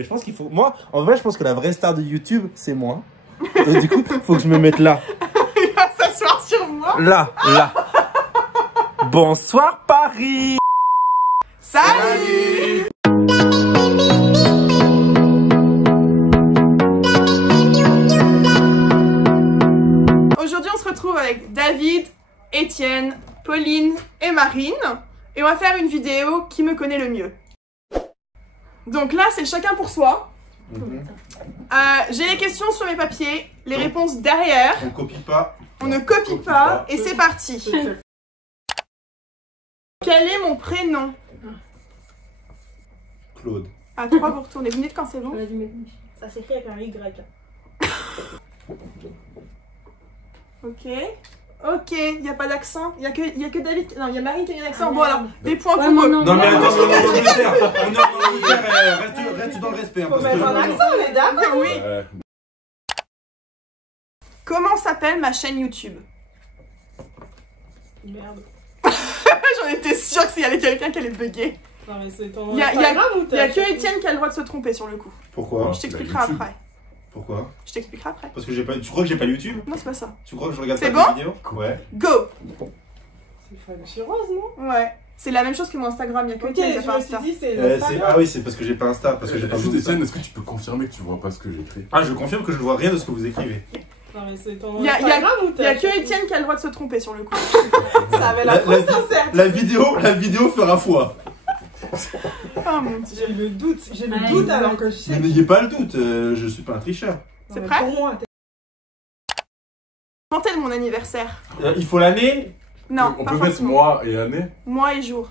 Mais je pense qu'il faut... Moi, en vrai, je pense que la vraie star de YouTube, c'est moi. Du coup, faut que je me mette là. Il va s'asseoir sur moi. Là, là. Bonsoir Paris. Salut. Aujourd'hui, on se retrouve avec David, Étienne, Pauline et Marine. Et on va faire une vidéo qui me connaît le mieux. Donc là, c'est chacun pour soi. J'ai les questions sur mes papiers, les réponses derrière. On copie pas. On ne copie pas et c'est parti. Quel est mon prénom? Claude. À 3, vous retournez. Vous me dites quand c'est bon? Ça s'écrit avec un Y. Ok. Ok, il n'y a pas d'accent. Il n'y a que David. Non, il y a Marine qui a un accent. Ah, bon, alors, des points pour eux. Non, mais attends, on est en Angleterre. On est en Angleterre. Reste dans le respect. Faut mettre un accent, les dames. Oui. Comment s'appelle ma chaîne YouTube? Merde. J'en étais sûre qu'il y avait quelqu'un qui allait bugger. Non, mais c'est ton Il y a Instagram ou que Étienne qui a le droit de se tromper sur le coup. Pourquoi? Je t'expliquerai après. Pourquoi? Je t'expliquerai après. Parce que j'ai pas... Tu crois que j'ai pas YouTube? Non, c'est pas ça. Tu crois que je regarde C'est pas bon tes vidéos? Ouais. Go! C'est Femme sur Rose, non? Ouais. C'est la même chose que mon Instagram. Il n'y a que Ok, Étienne qui a je pas me suis Insta. dit, c'est le Ah oui, c'est parce que j'ai pas Insta. Parce que j'ai pas Juste Insta. Étienne, est-ce que tu peux confirmer que tu vois pas ce que j'écris? Ah, je confirme que je ne vois rien de ce que vous écrivez. Non, mais c'est ton Il y a Instagram ou Il n'y a que Étienne qui a le droit de se tromper sur le coup. Ça avait la trop sincère. La vidéo fera foi. Oh mon dieu. J'ai le doute alors que je sais. Mais n'ayez pas le doute, je suis pas un tricheur. C'est Non, mais prêt? pour moi, Quand est mon anniversaire? Il faut l'année? Non, On pas peut mettre forcément. mois et année? Mois et jour.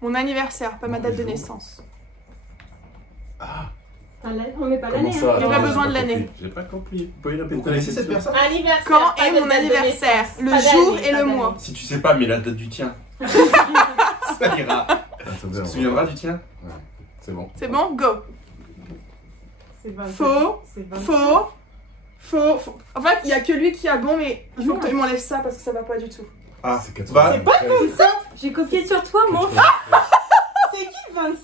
Mon anniversaire, pas ma Mois date et de jour. naissance. On met pas Comment l'année. ça? Il y a pas Ah, besoin j'ai de pas l'année. compris. J'ai pas compris. Vous pouvez répéter? Vous connaissez cette personne? anniversaire. Quand pas est de mon date de anniversaire? naissance. Le Pas jour d'année, et pas le d'année. mois. Si tu sais pas, mais la date du tien. Ça ira. Attendez, Tu on te va souviendras voir. du tien? Ouais, c'est bon. C'est bon? Go! C'est 27. Faux. C'est 27. Faux. En fait, il n'y a que lui qui a bon, mais il faut que tu m'enlèves ça parce que ça va pas du tout. Ah, C'est 80. bah, C'est pas comme ça. J'ai copié sur toi, mon C'est qui le 27?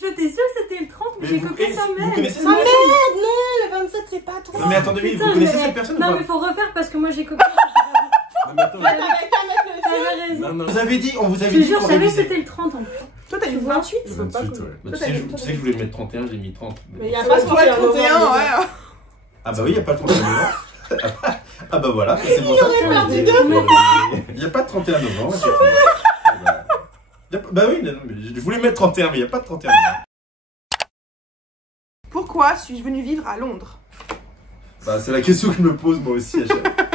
Je t'ai sûr que c'était le 30, mais j'ai copié sur vous Mel. connaissez cette Ah personne? merde, non, le 27 c'est pas toi. Non mais attendez, Putain, vous connaissez mais- cette personne ou Non, pas? mais faut refaire parce que moi j'ai copié. Non, mais attends. T'avais qu'à mettre le tien. T'avais raison. Non, non. Vous avez dit, on vous Je avait te dit jure, qu'on je savais que révisait. c'était le 30 en plus. Toi, t'as eu 28? 28, ouais. Bah, tu sais que je voulais mettre 31, j'ai mis 30. Mais il y a Toi, pas le 31, novembre. ouais. Ah bah oui, il n'y a pas le 31 novembre. Ah bah voilà, c'est pour ça. aurait perdu Il n'y a pas de 31 novembre. Bah oui, non, mais je voulais mettre 31, mais il n'y a pas de 31 novembre. Pourquoi suis-je venue vivre à Londres? Bah c'est la question que je me pose moi aussi à chaque fois.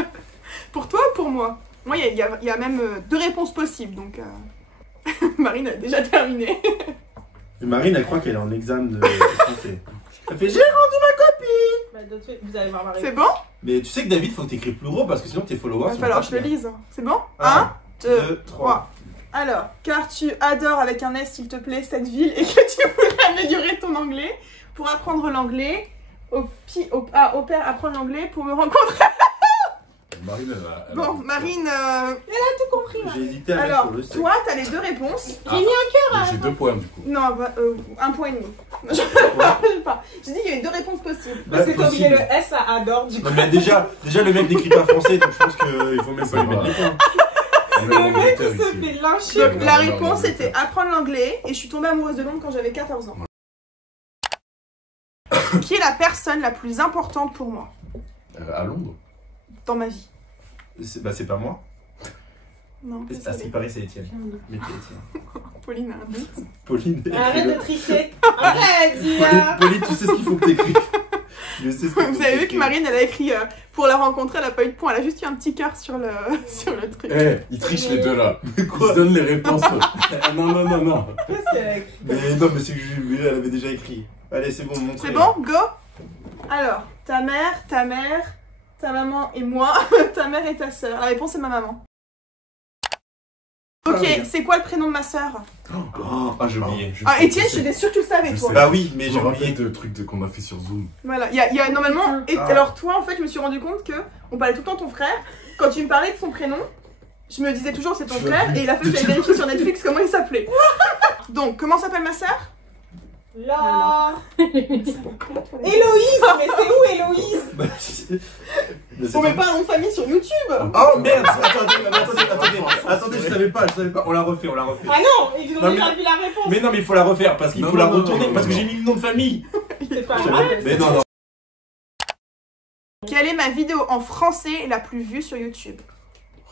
Pour toi ou pour moi? Moi, il y a même 2 réponses possibles, donc... Marine a déjà terminé. Et Marine, elle croit qu'elle est en examen de français. Elle fait, j'ai rendu ma copie. Bah, de suite, vous allez voir ma C'est réponse. bon? Mais tu sais que David, faut que t'écrives plus gros parce que sinon tes followers Il va sont falloir pas que je le fiers. lise. C'est bon? 1, 1, 2, 2, 3. Alors, car tu adores avec un S, s'il te plaît, cette ville et que tu voulais améliorer ton anglais pour apprendre l'anglais, au père apprendre l'anglais pour me rencontrer. Marine, elle a. Bon, Marine, Tout compris. J'ai hésité à mettre alors, sur le C. toi, t'as les 2 réponses. J'ai mis un cœur. J'ai 2 points du coup. Non, bah, 1 point et demi. Je sais pas. J'ai dit qu'il y avait 2 réponses possibles. Parce que t'as oublié possible. le S à adore du coup. Non mais déjà le mec n'écrit pas français donc je pense qu'il faut même pas lui mettre les points. On est en Le mec Angleterre il se ici. fait lyncher. Donc, la réponse était apprendre l'anglais et je suis tombée amoureuse de Londres quand j'avais 14 ans. Qui est la personne la plus importante pour moi À Londres? dans ma vie? C'est pas moi. Non, À ce qui désolée. paraît c'est Étienne. Mais qui est Étienne? Pauline a un doute. Pauline. Arrête de tricher. Arrête, dis-le. Pauline, tu sais ce qu'il faut que t'écrives. Je sais ce qu'il faut Vous avez vu que t'écrives. Marine, elle a écrit pour la rencontrer, elle a pas eu de point, elle a juste eu un petit cœur sur le, sur le truc. Eh, ils trichent les deux là. Mais Ils quoi? se donnent les réponses. Non. Qu'est-ce qu'elle a écrit? Mais non mais c'est que elle avait déjà écrit. Allez c'est bon, montrez. C'est bon? Go! Alors, ta mère, ta maman et moi, ta mère et ta sœur. La réponse est ma maman. Ok, regarde. c'est quoi le prénom de ma sœur? Oh, j'ai oublié. Ah, Étienne, j'étais sûre que tu le savais, Je toi. sais. Bah oui, mais Je j'ai me rappelle oublié. de trucs qu'on a fait sur Zoom. Voilà, il y a normalement... Et, Ah. alors toi, en fait, je me suis rendu compte que on parlait tout le temps de ton frère. Quand tu me parlais de son prénom, je me disais toujours c'est ton frère. Et il a fallu que j'aille vérifier sur Netflix comment il s'appelait. Donc, comment s'appelle ma sœur? Là. Héloïse. Héloïse, mais c'est où Héloïse? Bah, mais c'est On met tout. pas un nom de famille sur YouTube. Oh merde, attendez, je savais pas, on la refait. Ah non, ils ont Non, déjà mais- vu la réponse. Mais non, mais il faut la refaire parce qu'il Non, faut la non, non, retourner, non, parce que non. j'ai mis le nom de famille. C'est pas grave. Mais non. Quelle est ma vidéo en français la plus vue sur YouTube?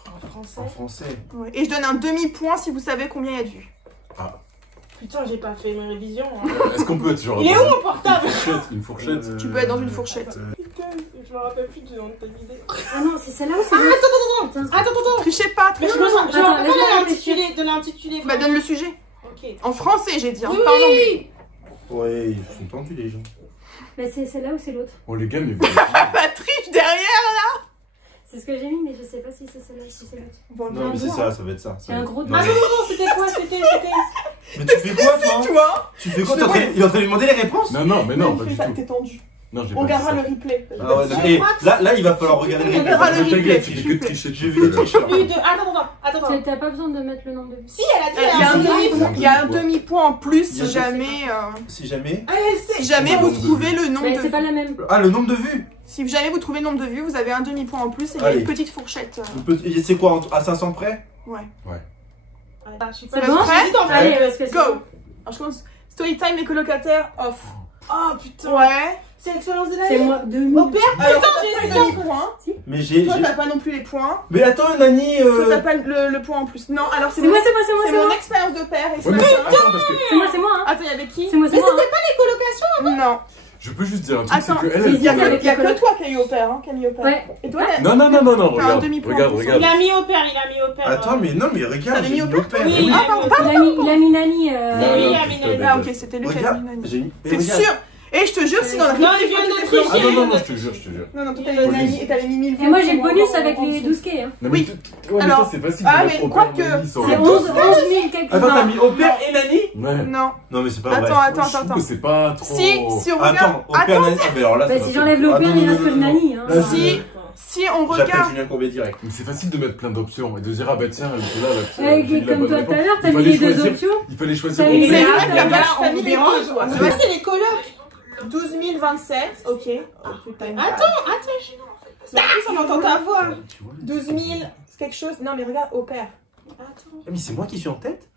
En français. En français. Ouais. Et je donne un demi-point si vous savez combien il y a de vues. Putain, j'ai pas fait mes révisions. Hein. Est-ce qu'on peut être genre. Il est où mon portable? Une fourchette. Tu peux être dans une fourchette. Putain, je me rappelle plus du nom de ta vidéo. Ah non, c'est celle-là ou c'est Ah, l'autre? attends. Attends. Trichez pas, Mais je trichez me pas. rappelle Attends, pas laisse-moi donner l'intitulé. Bah donne le sujet. Ok. En français j'ai dit, hein, Oui, pas en anglais. Ouais, ils sont tendus les gens. Bah c'est celle-là ou c'est l'autre? Oh les gars, mais vous. Bah triche derrière. C'est ce que j'ai mis, mais je sais pas si c'est celle-là ou si c'est l'autre. Bon, Non, mais c'est ça va être ça. C'est un gros Non, Ah mais- non, c'était quoi? C'était. Mais tu fais quoi toi? toi. Tu fais quoi? Il est en train de lui demander les réponses? Non, mais non, pas Fais du pas, tout. t'es tendu. Non, j'ai On pas dit regardera ça. le replay. Ah ouais, non, et là, il va falloir regarder les On verra réponses. le replay. Tu fais que de tricher. J'ai vu les tricheurs. Plus de. Attends. T'as pas besoin de mettre le nombre de vues. Si, elle a dit. Il y a un elle a dit- demi-point, il y a un demi-point en plus Il y a si jamais, Si jamais. Ah, elle sait. si jamais vous trouvez le nombre Mais de c'est pas vues. la même. Ah, le nombre de vues. Si jamais vous trouvez le nombre de vues, vous avez un demi-point en plus et il y a Allez. une petite fourchette. C'est quoi, à 500 près? Ouais. Ah, je suis C'est pas bon? J'hésite en fait. Allez, parce que c'est Go. bon. Alors je commence. Storytime les colocataires off. Oh putain. Ouais. C'est l'expérience de C'est l'année. moi, 2000. Au père, Alors putain, t'as j'ai pas essayé. le demi-point. Mais j'ai. Toi t'as pas non plus les points. Mais attends, Nani. Toi t'as pas le point en plus. Non, alors c'est C'est mon, moi, c'est moi, c'est moi, c'est c'est mon moi. expérience de père et c'est Ouais, mais ma attends, soeur. parce que C'est moi, hein. Attends, il y avait qui? C'est moi, c'est Mais moi. c'était pas les colocations. Non. je peux juste dire un truc, c'est Attends, que elle, il y a dit que, avec il y a les que toi qui a eu au père, hein, qui a mis au père. Ouais. Et toi, Non, t'as un regarde, demi-point. regarde, Il regarde. a mis au père. Attends, mais non, mais regarde, T'avais j'ai mis mis au au père. Oui, Oui. Ah, pardon, Il a mis Nani. C'est lui, il a mis Nani. Ah ok, c'était lui qui a Regarde, mis Nani. j'ai mis. T'es sûr? Et je te jure, si dans le Non, replay, il vient toi, de tu t'es tricher. planté. Ah non, je te jure. Non, toi Il t'avais a mis mis. Nani et t'avais mis 1000 vues. Et moi j'ai le Moi, bonus en avec les dessous. 12 quais. Hein. Non, mais Oui. ouais, mais Alors, ça, c'est facile ah, de mais mettre au quoi père que- Nani sur C'est le 11 dos. 000 quelque Attends, t'as chose. mis au père et Nani? Ouais. Non. Non, mais c'est pas vrai. Attends, Je trouve attends. que c'est pas trop. Si on regarde. Attends, au père Nani. Ah, mais alors là, Bah ça si m'a j'enlève fait- le Ah, père, non, il non, reste que non, le non. Nani. Hein. Là, Si on J'appelle regarde. Julien Courbet direct. Mais c'est facile de mettre plein d'options et de dire, ah bah tiens, là, Ouais, j'ai eu la comme bonne toi tout à réponse. l'heure, t'as Il mis fallait les deux choisir- options. Il fallait choisir. T'as une mis Mais les option. là, deux. il y a pas on t'as mis vous les dérange, deux, quoi. ouais. Ouais, c'est les colocs. 12 027, ok. Oh putain. Attends. Mais en plus, on entend ta voix. 12 000, quelque chose. Non, mais regarde, au père. Attends. Mais c'est moi qui suis en tête?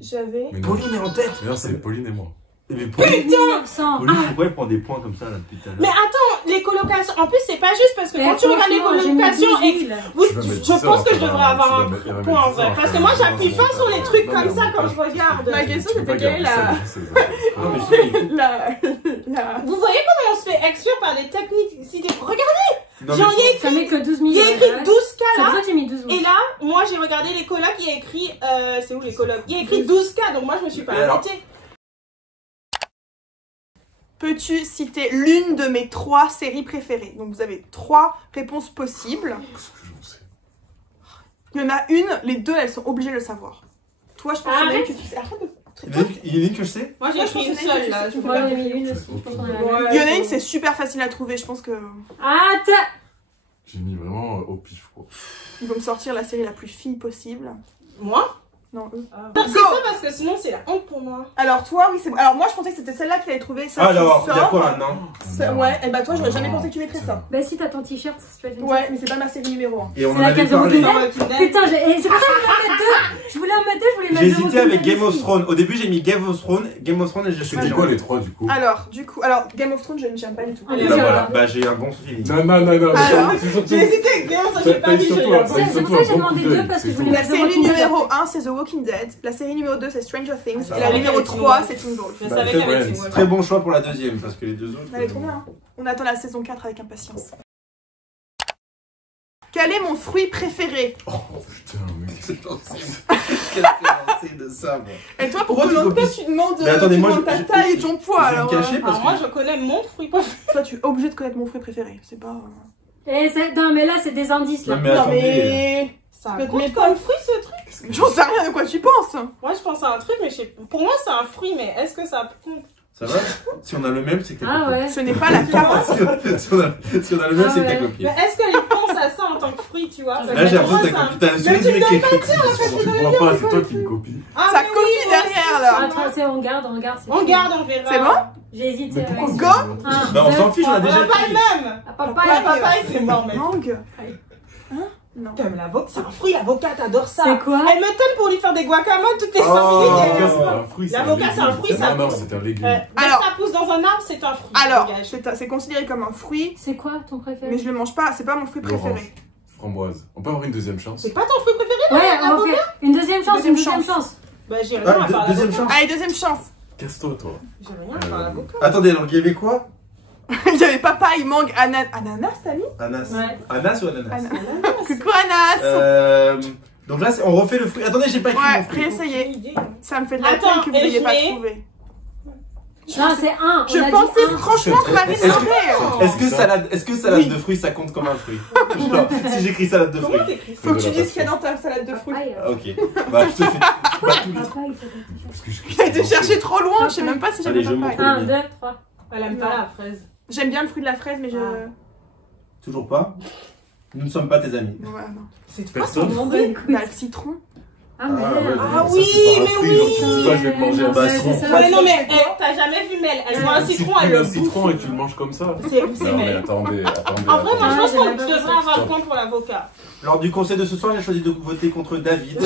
J'avais. Mais non. Pauline est en tête. Mais non, c'est Pauline et moi. Mais Pauline, 1900. pourquoi elle prend des points comme ça là depuis tout à l'heure? Mais attends, les colocations. En plus, c'est pas juste parce que quand tu regardes les franchement, j'ai mis colocations 18 et 000. vous, Tu vas mettre je ça, pense que ça je va, devrais ça avoir va un mettre- elle va point en mettre ça, vrai. ça Parce que va moi, mettre ça, j'appuie ça pas va sur les mettre trucs ça. comme Non, ça mais quand on je peut- regarde. Ma question, Tu peux c'était pas quelle garder ça, la. mais c'est- Non, mais je sais. La. Vous voyez comment on se fait exclure par des techniques Regardez, Non, genre, mais- Ça met que 12 000. il y a écrit 12K C'est là. pour ça que j'ai mis 12 000. Et là, moi j'ai regardé les colocs, il y a écrit. C'est où les colocs? Il y a écrit 12K, donc moi je me suis pas Mais alors- arrêtée. Peux-tu citer l'une de mes 3 séries préférées? Donc vous avez 3 réponses possibles. Qu'est-ce que j'en sais? Il y en a une, les deux elles sont obligées de le savoir. Toi je pense qu'il y en a une que tu sais. Arrête de. Il y en a une que je sais? Moi j'ai Moi, je écrit une pense qu'il y en a seule une là. que je peux Moi pas j'ai dire. mis une aussi. Je pense qu'on a la Ouais. même. Il y en a une c'est super facile à trouver, je pense que. Attends. J'ai mis vraiment au pif, quoi. Ils vont me sortir la série la plus fille possible. Moi? Non, eux. C'est ça parce que sinon c'est la honte pour moi. Alors toi, oui, c'est bon. Alors moi je pensais que c'était celle-là que tu allais trouver. Ça, Alors, tu il y a sors. quoi maintenant? Ouais, et bah toi j'aurais jamais pensé que tu mettrais ça. Bah si t'as ton t-shirt, tu vas Ouais, mais c'est pas ma série numéro 1. Et on C'est en avait laquelle, The parlé. Walking Walking Dead. Putain, et c'est pour ça que je voulais en mettre deux. Je voulais en mettre deux, je voulais mettre J'ai The hésité Walking avec Dead Game of aussi. Thrones. Au début, j'ai mis Game of Thrones et j'ai C'était choisi. quoi les trois du coup? Alors, du coup, Game of Thrones, je ne j'aime pas du tout. Allez, Bah j'ai voilà, regardé. bah j'ai un bon feeling. Non, non, non, non. Alors, c'est surtout. J'ai hésité avec Léon, ça j'ai T'as pas eu dit, je surtout l'ai un- pas. C'est pour ça que j'ai demandé deux parce que je voulais La mettre The série Walking Dead. numéro 1, c'est The Walking Dead. La série numéro 2, c'est Stranger Things. Ah, Et la ouais. numéro 3, c'est Teen Wolf. Je Bah, savais très qu'il y avait bien. Teen Wolf. Très bon choix pour la deuxième, parce que les deux autres. Elle est trop bien. Hein. On attend la saison 4 avec impatience. Quel est mon fruit préféré? Oh putain, mais. Qu'est-ce que j'en sais de ça, moi? Et toi, pour Pourquoi tu Koh-Lanta, copies tu demandes, Mais attendez, tu moi, demandes ta taille et ton poids. je vais me Alors, cacher parce Alors moi que. je connais mon fruit préféré. toi, tu es obligé de connaître mon fruit préféré. C'est pas. Non mais là c'est des indices là. Non, mais Non, attendez. mais. Ça Mais compte pas- comme fruit ce truc? Qu'est-ce que- J'en sais rien de quoi tu penses. Moi je pense à un truc, mais je sais... pour moi c'est un fruit, mais est-ce que ça compte? Ça va? Si on a le même, c'est que t'es Ah ouais. Ce n'est pas la carotte. Si on a le même, Ah c'est que t'es ouais. copié. Mais est-ce qu'elle pense à ça en tant que fruit, tu vois? Parce Là, que j'ai pour moi, l'impression que c'est t'as un- copié. T'as le seul mec qui est Je vois pas, c'est toi qui me copie. Ah, Ça mais copie oui, moi derrière. faire là. Attends, on garde. On garde, on verra. C'est bon? J'ai hésité. Mais pourquoi avec- Go. Un, Bah on deux, s'en fiche, on a trois. déjà Papaye pris. même. Ah, papa, Papaye, c'est mort, mec. Mangue. Allez. Non. Putain, mais l'avocat, c'est un fruit, l'avocat, t'adores ça. C'est quoi? Elle me tente pour lui faire des guacamoles toutes les 5 Oh. minutes. L'avocat, elle- c'est pas un fruit, L'avocat, c'est un légume. fruit, ça Non, pousse. c'est un légume. Dès que Alors. ça pousse dans un arbre, c'est un fruit. Alors, dégage. c'est considéré comme un fruit, C'est quoi ton préféré? mais je le mange pas, c'est pas mon fruit L'orange. préféré. Framboise. On peut avoir une deuxième chance? C'est pas ton fruit préféré? Ouais, on va faire une deuxième chance, Deuxième une deuxième chance. chance. Bah, j'ai rien Ah, à part deuxième l'avocat. chance. Allez, deuxième chance. Casse-toi, toi. J'ai rien à part l'avocat. Attendez, donc il y avait quoi? Il y avait papaye, mangue, ananas, t'as mis? Anas. Ouais. Anas ou ananas? Coucou Anas. Donc là, on refait le fruit. Attendez, j'ai pas écrit Ouais, mon fruit. réessayez. Aucune idée. Ça me fait de la Attends, peine que vous et n'ayez je pas mets- trouvé. Non, c'est un. Je on a dit pensais un. franchement que Marine Est-ce que- savait. Est-ce que salade Oui. de fruits ça compte comme un fruit? Genre, si j'écris salade de fruits. Comment t'écris ça? Faut que tu de la dises qu'il y a dans ta salade de fruits. Papaye. Ah, ok. Bah, je te fais. Bah, tous les- Papaye, Parce que je Il a été chercher trop loin, je sais même pas si Allez, j'aime je papaye. montre. 1, 2, 3. Elle aime pas la fraise. J'aime bien le fruit de la fraise, mais je. Ah. Toujours pas. Nous ne sommes pas tes amis. Ouais, non. C'est pas Personne. ton Bon, bah fruit. écoute. Bah, le citron. Ah, ouais, merde. Ah ça, oui, c'est pas un mais fruit, oui. donc tu dis pas, je vais manger un Non, c'est- citron. c'est ça. Ouais, non, mais t'as jamais vu Mel. Elle voit un citron, elle Tu le prends un citron bouffe. et tu le manges comme ça. C'est Non, mais Mel. attendez. En vrai, moi, je Ah, pense j'ai qu'on même pas devrait pensé. avoir le point pour l'avocat. Lors du conseil de ce soir, j'ai choisi de voter contre David.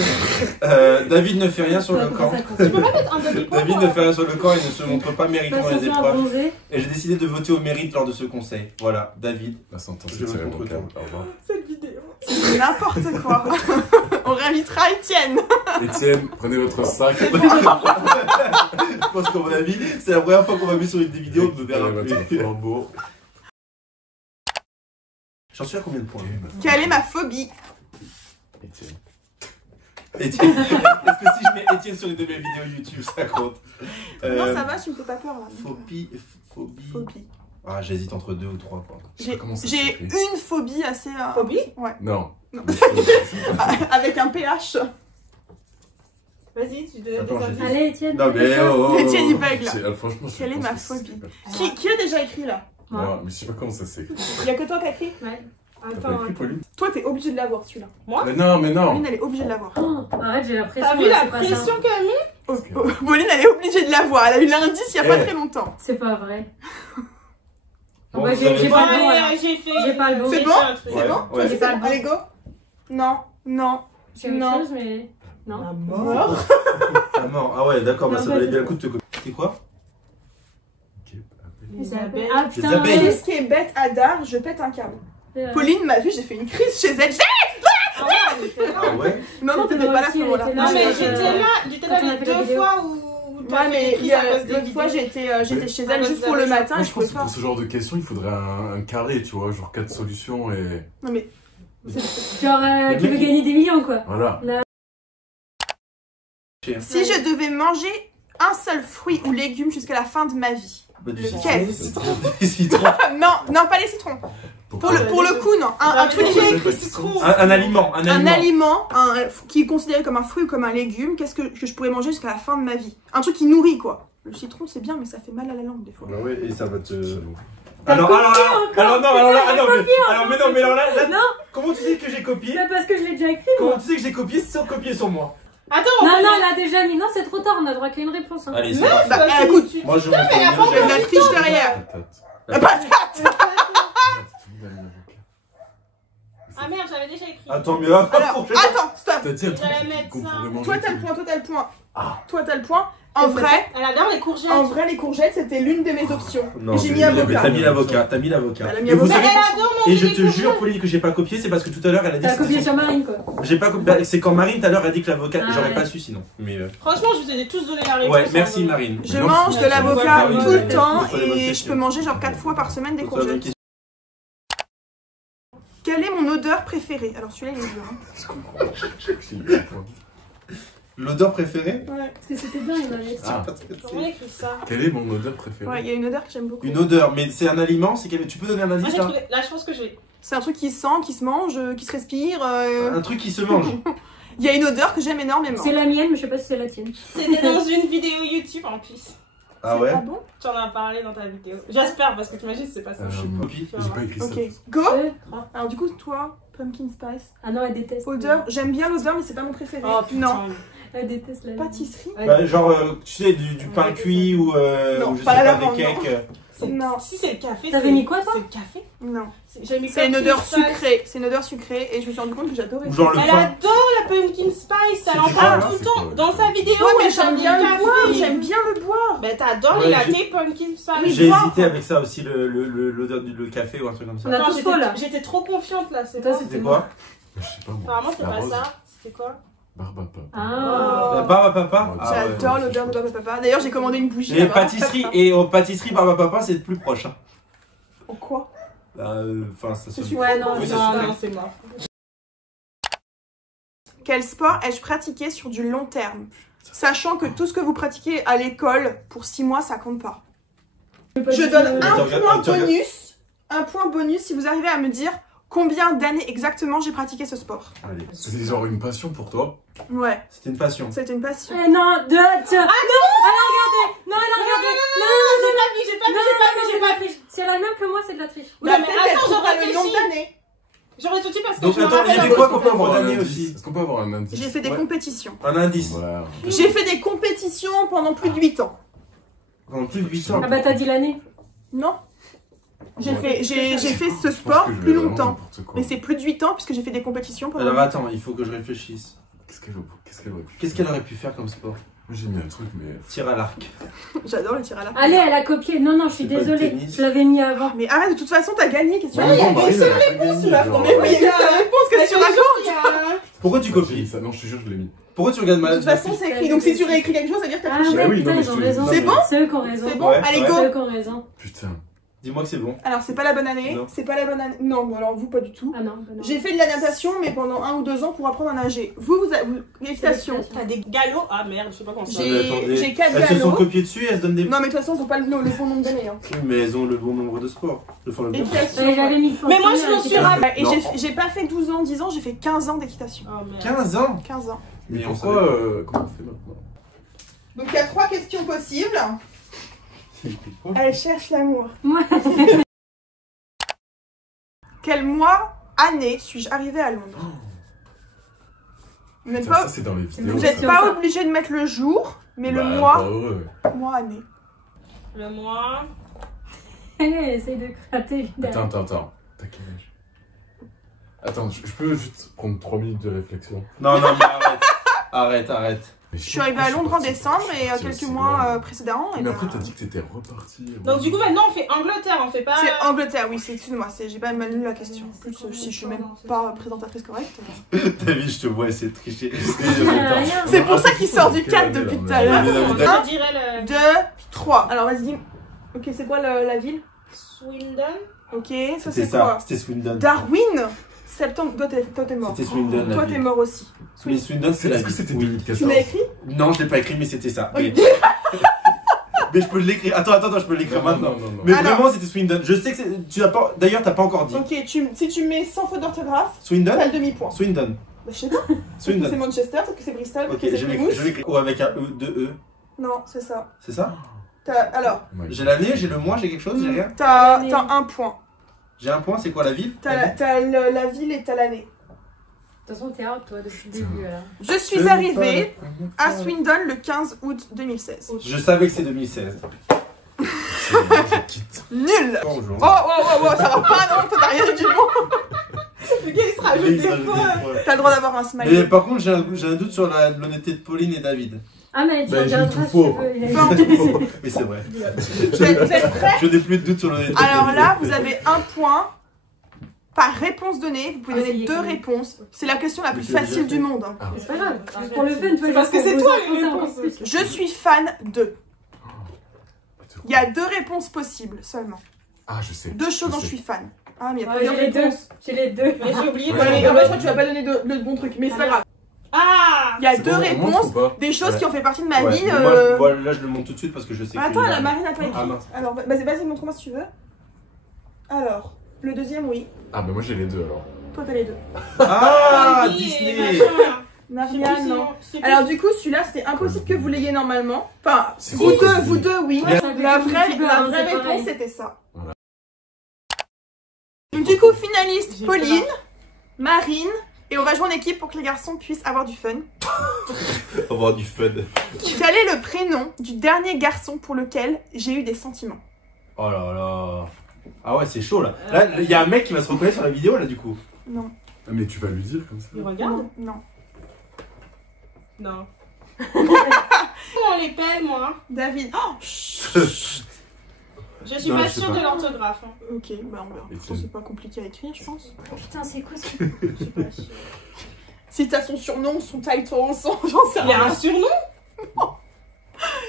David ne fait rien sur le camp. Tu peux pas mettre un demi-point David ne fait rien sur le camp et ne se montre pas méritant dans les Passation à épreuves. bronzer. Et j'ai décidé de voter au mérite lors de ce conseil. Voilà, David. La sentence Je est veux contre irrévocable. Au revoir. Cette vidéo. C'est n'importe quoi. On réinvitera Étienne. Étienne, prenez votre sac. Je pense qu'à mon avis, c'est la première fois qu'on va vu sur une des vidéos de me verra Prenez votre plus. flambeau. J'en suis à combien de points? Quelle est ma phobie? Étienne. Étienne. Est-ce que si je mets Étienne sur une de mes vidéos YouTube, ça compte? Non, ça va, tu me fais pas peur là. Phobie. Phobie. Ah, j'hésite entre 2 ou 3 quoi. Je sais pas comment ça J'ai s'écrit. une phobie assez. Phobie? Ouais. Non. Non. Avec un PH. Vas-y, tu donnes Attends, des j'ai indices. dit- Allez, Étienne. Non mais oh, oh, Étienne, oh. il bug là. Franchement, je Quelle est pense ma que c'est phobie? pas- Qui a déjà écrit là? Non, mais je sais pas comment ça s'écrit. Il y a que toi qui as écrit? Ouais. T'as pas Attends, écrit, Pauline? Toi, t'es obligé de l'avoir celui-là. Mais non, mais non. Pauline, elle est obligée de l'avoir. Oh, arrête, j'ai la pression. t'as vu là, la c'est pas ça. pression qu'elle a mis? Pauline, elle est obligée de l'avoir. Elle a eu l'indice il y a pas Eh. très longtemps. C'est pas vrai. Bon, Bah, vous j'ai avez- pas le bon, Ouais, alors. j'ai fait. J'ai pas le bon. C'est j'ai bon fait un truc. Ouais. C'est bon? Ouais. J'ai pas le bon. Allez, go. Non, non. J'ai quelque Non. chose, mais. Non. La mort. Ah non, ah ouais, d'accord, bah Non, ça mais valait c'est bien le bon. coup de te copier. C'est quoi? Les abeilles. Ah Les putain, abeilles. Tout ce qui est bête à dard, je pète un câble. ouais. Pauline m'a vu, j'ai fait une crise chez elle. Ah ouais, elle était là. Ah ouais? Non, non, t'étais pas là à ce Elle moment-là. était là. Non, mais je- j'étais quand là on a les fait la 2 vidéo. fois où Ouais, t'as mais fait il y a- crise à cause l'autre des fois, vidéos. j'étais chez Ah, elle ouais, juste vous pour le avez- matin, Moi, je je pense pouvais que pas. pour ce genre de questions, il faudrait un carré, tu vois, genre 4 solutions et. Non, mais Genre, qui veut gagner des millions, quoi. Voilà. si je devais manger un seul fruit ou légume jusqu'à la fin de ma vie. Bah, du Lequel? citron. Des citrons. Non, non, pas les citrons. Pour le coup, non. Un truc qui est écrit citron. Un aliment, un un aliment. aliment qui est considéré comme un fruit ou comme un légume, qu'est-ce que je pourrais manger jusqu'à la fin de ma vie? Un truc qui nourrit, quoi. Le citron, c'est bien, mais ça fait mal à la langue, des fois. Bah ouais, et ça va te. T'as Alors, copié alors là, encore. alors non, alors là, T'as alors, mais, copié alors, mais non, mais alors là, Non. comment tu sais que j'ai copié? C'est parce que je l'ai déjà écrit, Comment moi. tu sais que j'ai copié sans copier sur moi? Attends, Non, non, elle a déjà mis. Non, c'est trop tard, on a droit qu'à une réponse. Hein. Allez, c'est Meuf, parti. Bah, tu- écoute, tu- Moi je mais elle a pas Il y a de la triche derrière. Patate. La patate. Ah merde, j'avais déjà écrit. Attends, mais Alors, attends, stop. T'as dit un truc J'allais mettre qu'on ça. pourrait manger. Toi, t'as le point, toi, t'as le point. Ah. Toi, t'as le point. En vrai, Elle adore les courgettes. les courgettes, c'était l'une de mes options. Non, Et j'ai mis mais avocat. T'as mis l'avocat, t'as mis l'avocat. Elle a mis Et vous avocat. Mais savez, elle adore manger et je les te courgettes. jure, Pauline, que j'ai pas copié, c'est parce que tout à l'heure elle a dit T'as que copié c'était sur Marine, quoi. J'ai pas copié, c'est quand Marine tout à l'heure a dit que l'avocat, Ah, j'aurais ouais. pas su sinon. Mais Franchement, je vous ai tous donné la réponse. ouais, merci Marine. Je Mais non, mange de c'est- l'avocat Ah oui, tout ouais. le temps Pour les bonnes et je questions. peux manger genre 4 fois par semaine des Pour la bonne courgettes. question. Quelle est mon odeur préférée? Alors celui-là il est dur. Hein. L'odeur préférée? Ouais. Parce que c'était bien, il m'avait. Ah, Comment on écrit ça? quelle est mon odeur préférée? Ouais, il y a une odeur que j'aime beaucoup. Une odeur, mais c'est un aliment, c'est quel... Tu peux donner un Moi indice j'ai là? trouvé. Là, je pense que je vais. C'est un truc qui se sent, qui se mange, qui se respire. Un truc qui se mange. Il y a une odeur que j'aime énormément. C'est la mienne, mais je sais pas si c'est la tienne. C'était dans une vidéo YouTube en plus. Ah ouais? Ah bon? Tu en as parlé dans ta vidéo. J'espère, parce que t'imagines, c'est pas ça. Copie. J'ai pas écrit ça. Ok, go! 2, 3. Alors du coup, toi, pumpkin spice. Ah non, elle déteste. Odeur, j'aime bien l'odeur, mais c'est pas mon préféré. Oh putain. Non. Elle déteste la Pâtisserie? Ouais. Bah, genre, tu sais, du pain cuit ou, Non, ou je sais pas la pas, lavande, des cakes. Non. Si c'est le café, T'avais mis quoi, toi? C'est le café. Non. J'ai mis C'est une pumpkin odeur spice. sucrée. C'est une odeur sucrée et je me suis rendu compte que j'adorais Ou ça. genre le Elle pain. adore la pumpkin spice, elle en C'était parle quoi, tout le c'est temps. quoi, Dans sa vidéo, Ouais, mais elle j'aime parle bien du le boire. café. J'aime bien le boire. Bah t'adores Ouais, les latés pumpkin spice. J'ai boire. hésité avec ça aussi, l'odeur du café ou un truc comme ça. On a Non, tous faux, là. j'étais trop confiante là, c'est Toi, pas. C'était quoi? Je sais pas moi. Apparemment c'est La pas rose. ça. C'était quoi? Barbapapa. Ah. La barbe à papa? Ouais, Ah ouais. J'adore l'odeur de Barbe Papa. D'ailleurs, j'ai commandé une bougie. Et là-bas. pâtisserie, et aux pâtisseries barbe à papa, c'est le plus proche. Hein. En quoi? Enfin, ça se. C'est Ouais, non, Oui, c'est non, super. non. c'est mort. Quel sport ai-je pratiqué sur du long terme? Sachant que tout ce que vous pratiquez à l'école, pour 6 mois, ça compte pas. Je donne un Attends, point attends, bonus. Un point bonus si vous arrivez à me dire combien d'années exactement j'ai pratiqué ce sport. Allez. C'était genre une passion pour toi. Ouais, C'était une passion. c'était une passion. Eh non, tiens. Ah non, elle a regardé. Non, elle a regardé. J'ai pas vu. Si elle a le même que moi, c'est de la triche. Ouais, mais peut-être qu'elle attends, trouvera j'aurais le nombre réfléchi. d'années. J'aurais tout dit parce que Donc, je me attends, rappelle il y un avait peu. quoi Est-ce qu'on comme peut avoir nombre un d'années indice? aussi? Est-ce qu'on peut avoir un indice? J'ai fait des Ouais. compétitions. Un indice. Voilà. J'ai fait des compétitions pendant plus de 8 ans. Pendant plus de 8 ans. Ah bah t'as dit l'année. Non? J'ai Ouais. fait ce Je pense sport que je vais plus vraiment longtemps. n'importe quoi. Mais c'est plus de 8 ans puisque j'ai fait des compétitions pendant. Alors attends, il faut que je réfléchisse. Qu'est-ce qu'elle aurait pu Qu'est-ce qu'elle aurait pu faire comme sport? Moi j'ai mis un truc, mais. Tir à l'arc. J'adore le tir à l'arc. Allez, elle a copié. Non, je suis C'est pas le désolée. tennis. Je l'avais mis avant. Mais arrête, de toute façon, t'as gagné. Qu'est-ce que tu Ouais, veux? mais bon, Marie, elle a pas gagné, la genre, première Mais oui, il y a la réponse, qu'est-ce que tu racontes? Pourquoi tu j'ai copies? mis ça. Non, je te jure, je l'ai mis. Pourquoi tu regardes De ma toute façon, c'est écrit. Donc si tu réécris quelque chose, ça veut dire que t'as Ah triché. ouais, oui, putain, non, mais ils ont je te- raison. C'est bon? C'est eux qui ont raison. C'est bon? Ouais, Allez, ouais. go. C'est eux qui ont raison. Putain. Dis-moi que c'est bon. Alors, c'est pas la bonne année. Non. C'est pas la bonne année. Non, alors vous, pas du tout. Ah non, bah non. J'ai fait de la natation, mais pendant 1 ou 2 ans pour apprendre à nager. Félicitations. T'as des galops. Ah merde, je sais pas comment ça. J'ai- Non, mais attendez. j'ai 4 Elles se sont galops. copiées dessus et elles se donnent des. Non, mais de toute façon, ils ont pas le bon nombre d'années. Hein. Oui, mais elles ont le bon nombre de sports. Enfin, le bon. Équitation. Ouais, j'avais mis Mais moi, je m'en suis rappelé. Et Non. j'ai pas fait 12 ans, 10 ans, j'ai fait 15 ans d'équitation. Oh merde. 15 ans. 15 ans. Mais Et on pourquoi comment on fait maintenant? Donc il y a 3 questions possibles. Elle cherche l'amour. Moi. Quel mois, année suis-je arrivée à Londres? Vous n'êtes Putain, pas, ça c'est dans les vidéos. vous êtes ça. pas obligé de mettre le jour, mais Bah, le pas mois, heureux. année. Le mois. Essaye de gratter. Attends. T'as quel âge? Attends, je peux juste prendre 3 minutes de réflexion. Non, mais arrête. Arrête. Mais Je suis arrivée à Londres en décembre et quelques mois précédemment. Et Mais ben, après, t'as dit que t'étais reparti. Donc du coup maintenant on fait Angleterre, on fait pas. c'est Angleterre, oui, excuse-moi, j'ai pas mal lu la question. En plus, si je suis même pas présentatrice correcte. David, je te vois essayer de tricher. Rien. C'est pour ça qu'il sort du 4 depuis tout à l'heure. Je dirais le 2, 3. Alors vas-y, dis. Ok, c'est quoi la ville? Swindon. Ok, ça C'était c'est quoi? ça, c'était Swindon. Darwin. Septembre, toi t'es mort. C'était Swindon. la Toi ville. t'es mort aussi. Mais Swindon, c'est la Est-ce que ville. c'était Oui. 2014? Tu l'as écrit? Non, je l'ai pas écrit, mais c'était ça. Ok. Mais je peux l'écrire. Attends, je peux l'écrire maintenant. Non. Mais Alors- vraiment, c'était Swindon. Je sais que c'est. Tu as pas. D'ailleurs, t'as pas encore dit. Ok, si tu mets sans faute d'orthographe, Swindon. t'as le demi-point. Swindon. Bah, je sais pas. Peut-être que c'est Swindon. Manchester, peut-être que c'est Bristol, peut-être Ok, que c'est je Plymouth. vais écrire. Oh, avec un E, 2 E. Non, c'est ça. C'est ça? Alors, J'ai l'année, j'ai le mois, j'ai quelque chose, j'ai rien. t'as L'année. 1 point. J'ai un point, c'est quoi la ville? T'as la ville et t'as l'année. De toute façon, t'es out, toi, depuis le début, alors. Je suis arrivée à Swindon le 15 août 2016. Je savais que c'est 2016. Je quitte. Nul! Bonjour. Oh, ça va pas, non, toi t'as rien du bon. Le gars il se rajoute des points. T'as le droit d'avoir un Mais smiley. par contre, j'ai un doute sur l'honnêteté de Pauline et David. Ah, mais tu Bah, j'ai regarderas tout si faux. tu veux. Il a Enfin, dit- Oui, c'est vrai. Vous êtes prêts? Je n'ai plus de doute sur l'honnêteté de Alors David. là, vous avez 1 point par réponse donnée. Vous pouvez Ah, donner ça y est, 2 quand même. réponses. C'est la question la Mais plus tu l'as facile déjà du fait. monde. Hein. Mais c'est pas grave. Juste pour le fun, tu vois. Parce que c'est toi les encore réponses. plus. Je suis fan de. Il y a 2 réponses possibles seulement. Ah, je sais. 2 choses dont sais. je suis fan. Ah, mais il y a Ouais, plusieurs j'ai les deux. réponses. J'ai les deux. Mais j'ai oublié. Ouais, Ouais, ouais, mais en fait, je crois que tu vas pas donner le bon truc, mais c'est pas grave. Ah. Il y a C'est 2 bon, on montre réponses, ou pas? des choses Ouais. qui ont fait partie de ma Ouais, vie. mais moi, voilà, là, je le montre tout de suite parce que je sais que. Attends, la Marine n'a pas écrit. Ah, mince. Alors, vas-y, montre-moi si tu veux. Alors, le deuxième, oui. Ah, bah moi j'ai les deux alors. Toi, t'as les 2. Ah, Barbie et Disney. machin. Naria, non. C'est Alors du coup, celui-là, c'était impossible que vous l'ayez normalement. Enfin, C'est vous bon. deux, oui. Ouais, ça fait La comme vraie, un petit peu, la hein, vraie c'est pareil. réponse, c'était ça. Voilà. Donc, du coup, finaliste, J'ai Pauline, Marine, et on va jouer en équipe pour que les garçons puissent avoir du fun. Avoir du fun. Quel est le prénom du dernier garçon pour lequel j'ai eu des sentiments? Oh là là. Ah ouais, c'est chaud là. Là, il y a un mec qui va se reconnaître sur la vidéo là du coup. Non. Ah, mais tu vas lui dire comme ça. Il regarde? Non. Non. On les pèle, moi. David. Oh, Je suis Non, pas je sais sûre pas. de l'orthographe. Hein. ok, bah on verra. Et Ça, c'est pas compliqué à écrire, je pense. Putain, c'est quoi ce Je suis pas sûre. Si t'as son surnom, son title, son. J'en sais Il y a rien. un surnom?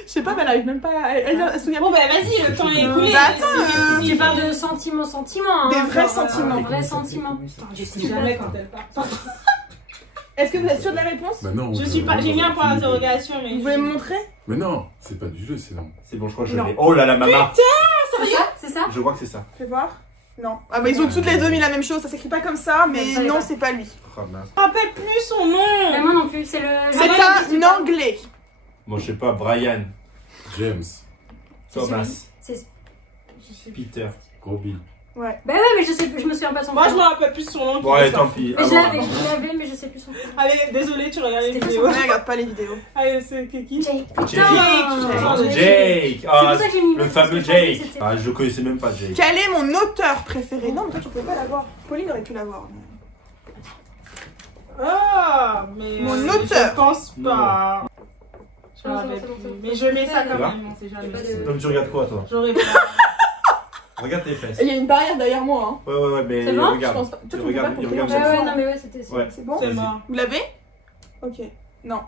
Je sais pas, mais elle arrive même pas à. Elle se souvient Bon, pas. bah vas-y, le temps est écoulé. Bah, attends, Tu parles de sentiments, hein. Des vrais genre, sentiments. Des vrais sentiments. Je sais jamais quand elle part. Est-ce que vous êtes sûr de la réponse? Bah non. Je suis pas. J'ai mis un point d'interrogation, mais. Vous pouvez me montrer? Mais non, c'est pas du jeu, c'est non. C'est bon, je crois que je Non. l'ai. Oh là là, maman. C'est ça? C'est ça? Je crois que c'est ça. Fais voir. Non. Ah bah ils ont toutes les deux mis la même chose, ça s'écrit pas comme ça, mais Je savais non, pas. c'est pas lui. Oh mince. Je me rappelle plus son Mais nom. moi non plus, c'est le. C'est un anglais. Bon, je sais pas, Brian, James, Thomas, C'est- Peter. Robbie. Ouais. Bah ouais, mais je me souviens pas de son Moi, je me prénom. rappelle plus son nom. Bon, allez, tant pis. Mais je Ah, l'avais, bon. mais je sais plus son prénom. Allez, désolé, tu regardes les C'était quoi vidéos. Ouais, regarde pas les vidéos. Allez, c'est qui? Jake. Jake. Jake. Jake. C'est Ah, pour ça que j'ai mis le parce fameux que je pensais que Jake. c'était- Ah, je connaissais même pas Jake. Quel est mon auteur préféré? Non, mais toi tu pouvais pas l'avoir. Pauline aurait pu l'avoir. Ah, mais. Mon auteur. Je pense Non. pas. Je me Non, rappelle c'est bon, plus. c'est bon. Mais je mets ça quand Ça va même, on sait Y a jamais. pas de- Comme tu regardes quoi, toi? J'aurais pas. Regarde tes fesses. Il y a une barrière derrière moi. Hein. Ouais, mais C'est bon? Je regarde. pense pas. Toi, Il tu regarde, peux il pas regarde compter. Ouais, ça. ouais, non, mais ouais, c'était. Ouais. C'est bon? C'est Vas-y. mort. Vous l'avez? Ok. Non.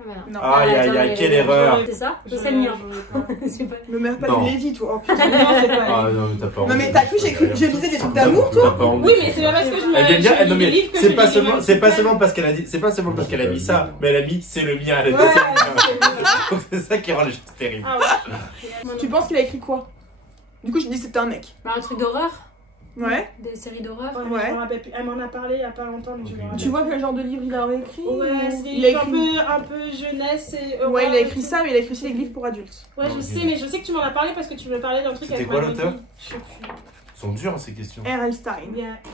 Ah, voilà. Non. Aïe, aïe, aïe, quelle erreur. C'est ça? C'est le mien. J'aurais C'est pas. Me mets pas Non. une Lévi, toi. Oh, putain. pas. Non, c'est pas. Ah, non, mais t'as pas honte. Non, mais t'as cru, j'ai visé des trucs d'amour, toi? T'as pas honte. Oui, mais c'est pas parce que je me. Elle vient de dire, j'ai non lu des mais livres que c'est je pas lis seulement, les c'est pas mêmes seulement parce qu'elle a dit, c'est pas seulement parce qu'elle a mis ça, mais elle a mis c'est le mien, elle a dit Ouais, c'est le mien. c'est vrai. Donc c'est ça qui rend les choses terribles. Ah ouais. Tu penses qu'il a écrit quoi? Du coup, je dis que c'était un mec. Bah, un truc d'horreur? Ouais. Des séries d'horreur? Ouais, mais je me rappelle plus. Elle m'en a parlé il y a pas longtemps, mais je me rappelle. Tu vois quel genre de livre il a écrit? Ouais, c'est Il a un écrit. peu jeunesse et. Ouais, il a écrit ça, mais il a écrit aussi des livres pour adultes. Ouais, je sais, mais je sais que tu m'en as parlé parce que tu me parlais d'un truc C'était avec quoi ma l'auteur mamie. Je sais plus. Ils sont durs ces questions. R.L. Stein.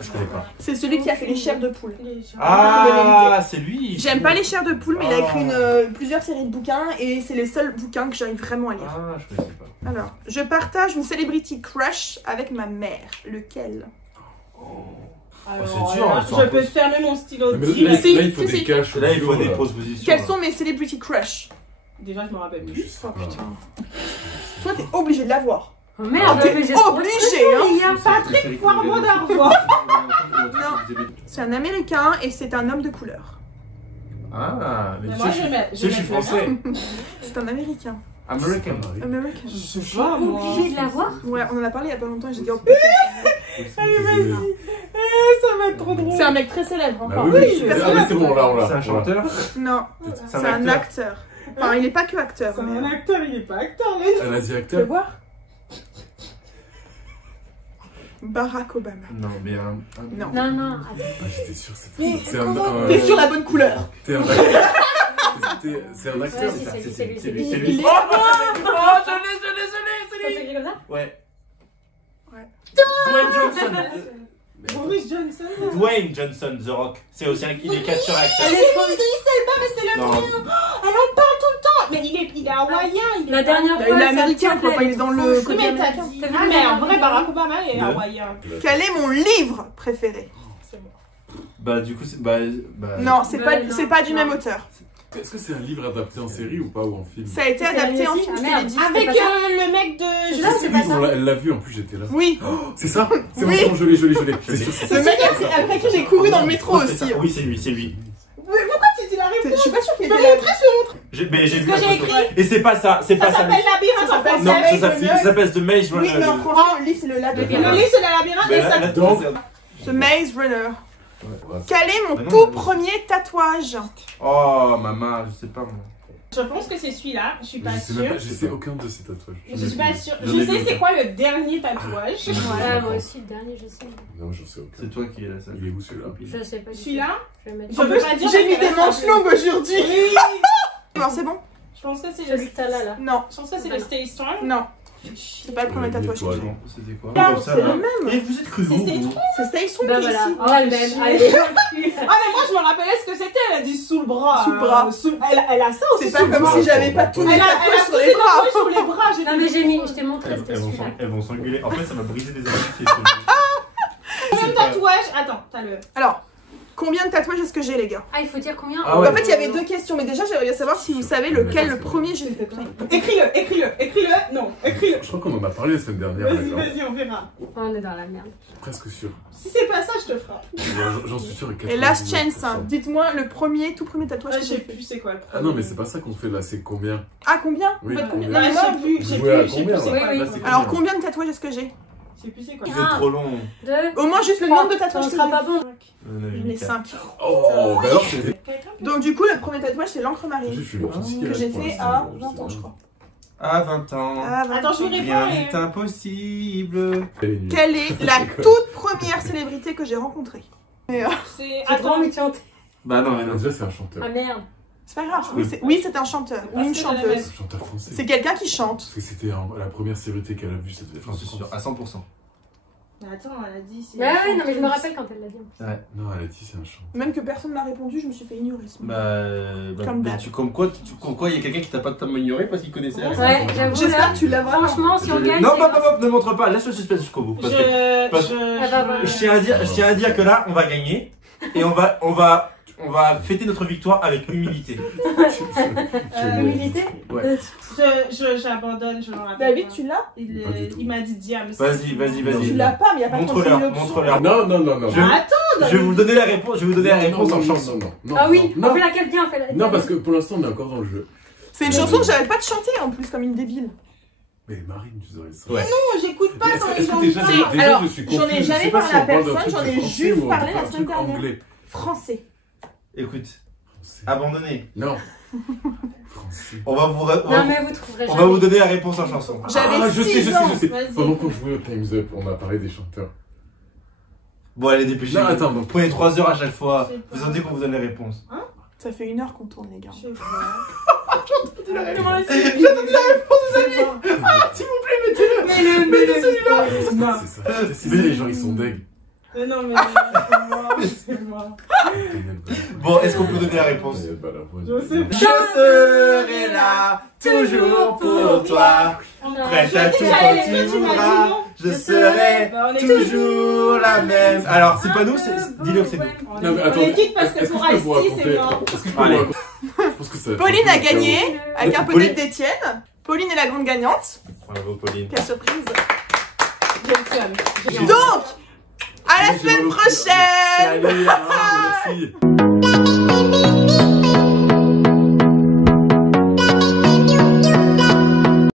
Je connais pas. C'est celui qui a fait les chairs de poule. Ah, c'est lui. J'aime pas les chairs de poule, mais il a écrit Ah. plusieurs séries de bouquins et c'est les seuls bouquins que j'arrive vraiment à lire. Ah, je connaissais pas. Alors, je partage une celebrity crush avec ma mère. Lequel? Alors, c'est dur, là, elles sont je un peux peu- faire même mon stylo Mais là, direct. il faut Si, des si. caches. Là, il faut des là. propositions. Quelles là. sont mes celebrity crush? Déjà, je me rappelle Je plus. sais Oh pas. putain. Toi, t'es obligé de l'avoir. Oh merde, T'es mais j'ai obligé, hein. Il y a Patrick Poirmont d'Arvois. C'est un américain et c'est un homme de couleur. Ah, mais Mais tu moi, sais, je mets. tu sais, je suis français. C'est un américain. American. American. Je sais pas, moi. obligée de l'avoir? Ouais, on en a parlé il y a pas longtemps et j'ai dit oh putain. Allez, vas-y. Ça va être trop drôle. C'est un mec très célèbre. Hein. Bah Enfin, oui, oui, oui, très ah, mais célèbre. c'est bon, là, on l'a. C'est un chanteur. Non, c'est un acteur. Enfin, il est pas que acteur. C'est Mais... un acteur, il est pas acteur, lui. Un Asie Tu veux acteur. voir? Barack Obama. Non, mais un. Non. Non, non. Ah, j'étais sûr, Mais c'était. T'es sur la bonne couleur. T'es un acteur. C'est un acteur. Ouais, C'est c'est lui, lui, c'est lui. c'est Il lui. est- Oh, je l'ai, Ça s'écrit comme ça? Ouais. Ouais. Dwayne Johnson. Boris Johnson. Dwayne Johnson, The Rock. C'est aussi un. Il est catcheur acteur. Elle est trop Idriss Elba, mais c'est le Non. mien. Elle en parle tout le temps. Mais il est hawaïen. Il est La dernière Il fois, est ça américain, te quoi. plaît, Enfin, il est dans le Oui, côté mais t'as américain. dit. T'as vu Ah, le mais en dernier vrai, film Barack Obama est Le- hawaïen. Quel est mon livre préféré? C'est bon. Bah, du coup, c'est. Bah. Non, c'est Non, pas, non, c'est pas du non. même auteur. Est-ce que c'est un livre adapté en série ou pas, ou en film? Ça a été C'est adapté en réussi? film, Ah, je te l'ai merde. dit. Avec pas ça le mec de. C'est Je ça, sais c'est pas. pas ça. Elle l'a vu, en plus j'étais là. Oui. C'est ça? C'est bon, Oui. c'est bon, je l'ai. C'est sûr. Le mec après qui j'ai couru dans le métro C'est ça. aussi. Oui, c'est lui, c'est lui. Mais pourquoi tu dis la réponse? Je suis pas sûre qu'il était Je peux là. montrer ce Mais j'ai ce vu que la j'ai photo. écrit. Et c'est pas ça, c'est Ça pas ça. s'appelle Labyrinthe Ça en s'appelle Non, français. ça s'appelle The Maze Oui, mais en Runner. français, le livre, c'est le labyrinthe. Le livre, c'est la labyrinthe Mais et là, ça. là, Donc- The Maze Runner. Ouais. Quel est mon Ah non, tout mais- premier tatouage? Oh, maman, je sais pas moi. Je pense que c'est celui-là, je suis pas Je sais même sûre. pas, je sais aucun de ces tatouages. Je suis pas sûre. J'en ai Je vu sais c'est aucun. quoi le dernier tatouage. Ouais, moi aussi, le dernier, je sais. Non, j'en sais aucun. C'est toi qui es la seule. Il est où celui-là? Je sais pas. du tout. Celui-là, Je vais mettre. Je peux pas dire J'ai mis parce des que là, manches ça longues aujourd'hui. oui. Non, c'est bon. Je pense que c'est Celui le. que t'as là. Non, Je pense que c'est le Stay Strong. non. C'est pas le premier tatouage que j'ai. Bon, c'était quoi? Ah, Comme ça, c'est là. le même. Et vous êtes cru C'est vous Stay vous Strong. C'est Stay Strong Ben qui est voilà. ici. Oh, elle m'aime. Allez, je Ah mais moi je me rappelais ce que c'était, elle a dit sous le bras. Sous le bras. Elle a ça aussi C'est sous pas le comme bras. si j'avais pas tous Elle mes a tatouages tous sur ses les bras. tatouages sur les bras. j'ai Non, fait- mais j'ai mis, je t'ai montré, Elles, c'était elles vont celui-là. s'en- elles vont s'engueuler. En fait, ça va briser des amitiés. Combien de tatouages? Attends, t'as le. Alors, combien de tatouages est-ce que j'ai, les gars? Ah, il faut dire combien? Ah ouais. En fait, il y avait deux questions, mais déjà, j'aimerais bien savoir si vous savez lequel le premier j'ai fait. Écris-le. Non, écris-le. Je crois qu'on en a parlé la semaine dernière. Vas-y, d'accord. vas-y, on verra. On est dans la merde. Presque sûr. Si c'est pas ça, je te frappe. J'en suis sûr. Et last chance, hein. Dites-moi le premier, tout premier tatouage Ah, que je j'ai sais fait. plus c'est quoi le Ah non, mais c'est pas ça qu'on fait là, c'est combien? Ah, combien? Oui. Vous faites combien? Ouais, Non, mais Ouais, moi, je sais Vous jouez à plus c'est combien, quoi. là Là, c'est alors, combien combien de tatouages est-ce que j'ai? Je sais plus c'est quoi. Vous êtes trop long. 2. Au moins, juste le nombre de tatouages On que sera j'ai. pas bon. J'en ai 5. Oh, bah alors c'est. Donc, du coup, le premier tatouage, c'est l'encre J'ai marine. fait le petit Que j'ai fait à 20 ans, je crois. À 20 ans. Ah, 20 Attends, je ans. lui Rien réponds n'est et. impossible. Quelle est la toute première célébrité que j'ai rencontrée? C'est. J'ai trop Attends, envie de chanter. Bah non, mais non. Déjà, c'est un chanteur. Ah merde. C'est pas grave. Oui, c'est un chanteur ou une Parce que la chanteuse. Un chanteur français. C'est quelqu'un qui chante. Parce que c'était la première célébrité qu'elle a vue, ça devait être J'en suis sûr, à 100%. Mais attends, elle a dit. c'est Ouais, une non, mais je me chanteuse. rappelle quand elle l'a dit. Non, elle a dit c'est un chanteur. Même que personne m'a répondu, je me suis fait ignorer. ce moment. Comme bah, d'hab. comme quoi, il y a quelqu'un qui t'a pas tellement ignoré parce qu'il connaissait. la Ouais, chanson. j'avoue. J'espère là, que tu l'as vraiment. Franchement, si on gagne. Non, c'est pas, grave. ne montre pas, laisse le suspense jusqu'au bout. Parce que Je. parce- Elle va voir. je tiens à dire que là, on va gagner et on va fêter notre victoire avec humilité. Humilité. Ouais. J'abandonne, je m'en rappelle. David, pas. tu l'as? Il m'a dit Diams. Vas-y. Tu l'as pas, mais il n'y a pas Montre-leur, 36 000 options. montre-leur. Non. Je- Attends, Je vais vous donner la réponse, en chanson. Non, Ah oui, non. on fait laquelle bien, on fait la. Non, parce que pour l'instant, on est encore dans le jeu. C'est une chanson que j'arrête pas de chanter en plus, comme une débile. Mais Marine, tu devrais ça. Ouais. non, j'écoute pas Mais quand Est-ce les que gens déjà, parlent. déjà Alors, je suis j'en ai confus, je jamais sais pas parlé si à on parle d'un personne, truc j'en ai français juste ou on parlé parle la d'un semaine truc dernière. anglais. Français. Écoute, Français. abandonnez. Non. Français. On va vous, Non, mais vous trouverez on jamais. va vous donner la réponse en chanson. J'avais Ah, je 6 ans. sais. Vas-y. Pendant qu'on jouait au Time's Up, on a parlé des chanteurs. Bon, allez, dépêchez-vous. Non, attends, donc. Prenez 3 heures à chaque fois. Je sais pas. Vous sentez qu'on vous donne les réponses. Ça fait 1 heure qu'on tourne, les gars. Je sais pas. J'ai entendu Comment la c'est- réponse, les amis. S'il vous plaît, mettez-le. Mets-le, Mettez celui-là. Non. C'est ça. C'est ça, les gens, ils sont deg. Mais non, mais c'est moi. Bon, est-ce qu'on peut donner la réponse? Je sais pas. Je serai là, toujours pour toi. Prête à tout quand tu voudras. Je serai toujours la même. Alors, c'est pas nous, dis-le que c'est nous. Non, mais On attends, est quitte parce que est-ce que pour je peux vous Ice-T, raconter c'est mort. Est-ce que je peux Allez. vous raconter Je pense que ça va être Pauline un a peu gagné avec un Pauline. peut-être d'Étienne. Pauline est la grande gagnante. Bravo, Pauline. Quelle surprise. J'ai le seum. Donc, à la J'ai semaine mal au cœur. prochaine. Salut, merci.